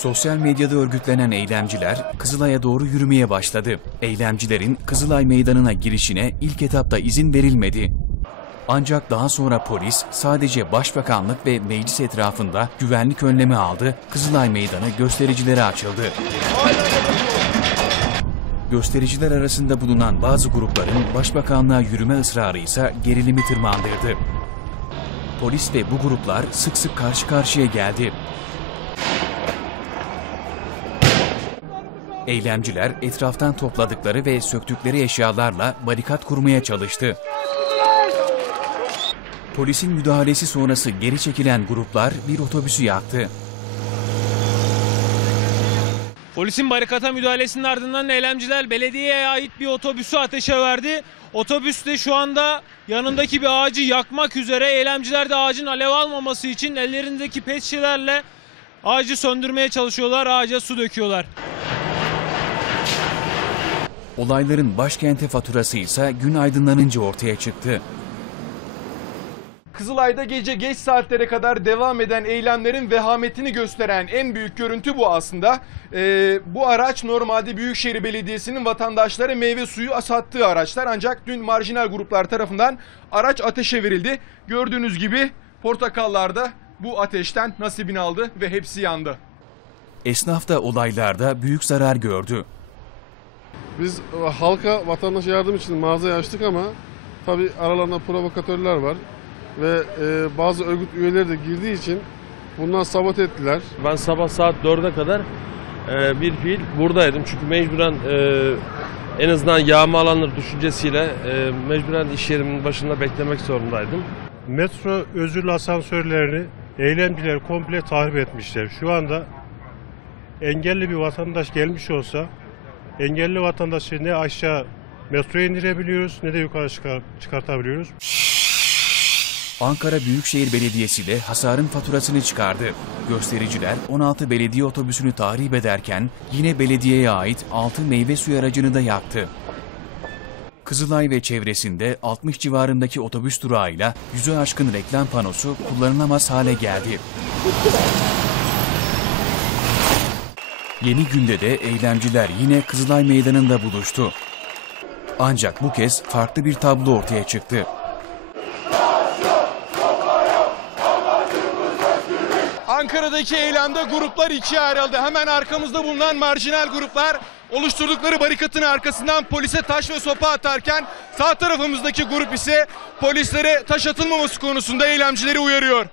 Sosyal medyada örgütlenen eylemciler Kızılay'a doğru yürümeye başladı. Eylemcilerin Kızılay Meydanı'na girişine ilk etapta izin verilmedi. Ancak daha sonra polis sadece başbakanlık ve meclis etrafında güvenlik önlemi aldı, Kızılay Meydanı göstericilere açıldı. Göstericiler arasında bulunan bazı grupların başbakanlığa yürüme ısrarı ise gerilimi tırmandırdı. Polis ve bu gruplar sık sık karşı karşıya geldi. Eylemciler etraftan topladıkları ve söktükleri eşyalarla barikat kurmaya çalıştı. Polisin müdahalesi sonrası geri çekilen gruplar bir otobüsü yaktı. Polisin barikata müdahalesinin ardından eylemciler belediyeye ait bir otobüsü ateşe verdi. Otobüs de şu anda yanındaki bir ağacı yakmak üzere. Eylemciler de ağacın alev almaması için ellerindeki pet şişelerle ağacı söndürmeye çalışıyorlar. Ağaca su döküyorlar. Olayların başkente faturası ise gün aydınlanınca ortaya çıktı. Kızılay'da gece geç saatlere kadar devam eden eylemlerin vehametini gösteren en büyük görüntü bu aslında. Ee, bu araç normalde Büyükşehir Belediyesi'nin vatandaşlara meyve suyu sattığı araçlar. Ancak dün marjinal gruplar tarafından araç ateşe verildi. Gördüğünüz gibi portakallar da bu ateşten nasibini aldı ve hepsi yandı. Esnaf da olaylarda büyük zarar gördü. Biz e, halka vatandaş yardım için mağazayı açtık ama tabi aralarında provokatörler var ve e, bazı örgüt üyeleri de girdiği için bundan sabote ettiler. Ben sabah saat 4'e kadar e, bir fiil buradaydım. Çünkü mecburen e, en azından yağma alanır düşüncesiyle e, mecburen iş yerimin başında beklemek zorundaydım. Metro özürlü asansörlerini eylemciler komple tahrip etmişler. Şu anda engelli bir vatandaş gelmiş olsa engelli vatandaşı ne aşağı metroya indirebiliyoruz ne de yukarı çıkar, çıkartabiliyoruz. Ankara Büyükşehir Belediyesi de hasarın faturasını çıkardı. Göstericiler 16 belediye otobüsünü tahrip ederken yine belediyeye ait 6 meyve suyu aracını da yaktı. Kızılay ve çevresinde 60 civarındaki otobüs durağıyla yüzü aşkın reklam panosu kullanılamaz hale geldi. Yeni günde de eylemciler yine Kızılay Meydanı'nda buluştu. Ancak bu kez farklı bir tablo ortaya çıktı. Ankara'daki eylemde gruplar ikiye ayrıldı. Hemen arkamızda bulunan marjinal gruplar oluşturdukları barikatın arkasından polise taş ve sopa atarken sağ tarafımızdaki grup ise polislere taş atılmaması konusunda eylemcileri uyarıyor.